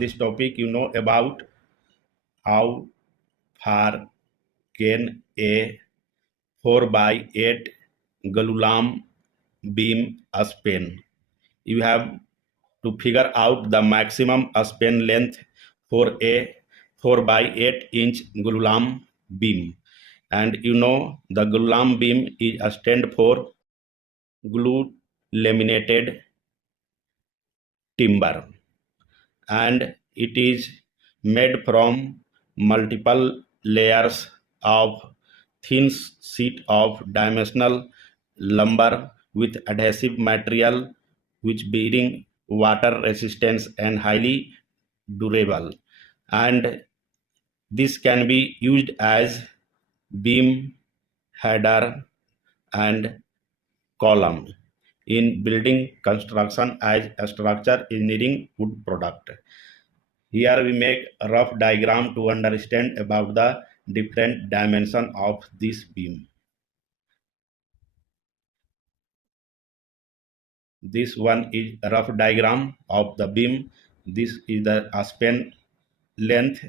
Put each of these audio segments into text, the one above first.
this topic, you know about how far can a 4 by 8 glulam beam span. You have to figure out the maximum span length for a 4 by 8-inch glulam beam. And you know the glulam beam is a stand for glue laminated timber, and it is made from multiple layers of thin sheet of dimensional lumber with adhesive material which bearing water resistance and highly durable, and this can be used as beam header and column in building construction as a structure engineering wood product. Here we make a rough diagram to understand about the different dimension of this beam. This one is a rough diagram of the beam. This is the span length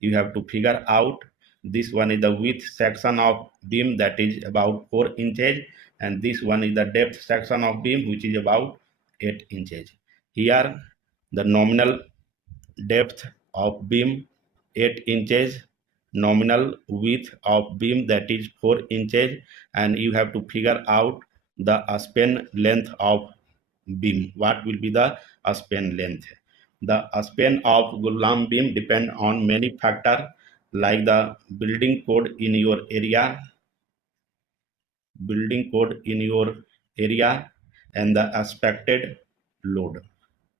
you have to figure out. This one is the width section of beam, that is about 4 inches, and this one is the depth section of beam, which is about 8 inches. Here the nominal depth of beam 8 inches, nominal width of beam, that is 4 inches, and you have to figure out the span length of beam. What will be the span length? The span of glulam beam depend on many factors like the building code in your area, and the expected load.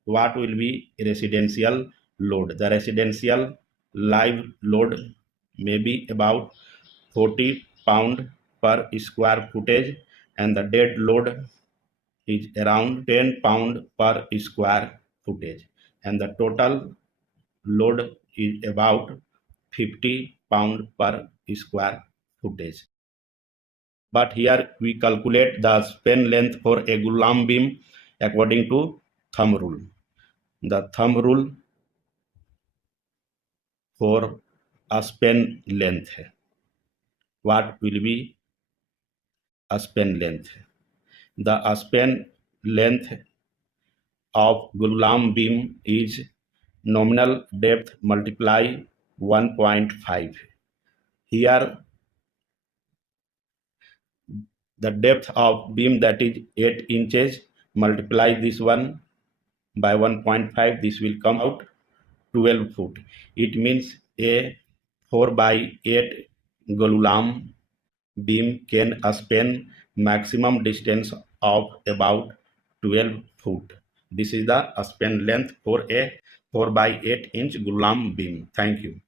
What will be residential load? The residential live load may be about 40 pound per square footage, and the dead load is around 10 pound per square footage, and the total load is about 50 pound per square footage. But here we calculate the span length for a glulam beam according to thumb rule. The thumb rule for a span length. What will be a span length? The span length of glulam beam is nominal depth multiply 1.5. Here the depth of beam, that is 8 inches, multiply this one by 1.5, this will come out 12 foot. It means a 4 by 8 glulam beam can span maximum distance of about 12 foot. This is the span length for a 4 by 8 inch glulam beam. Thank you.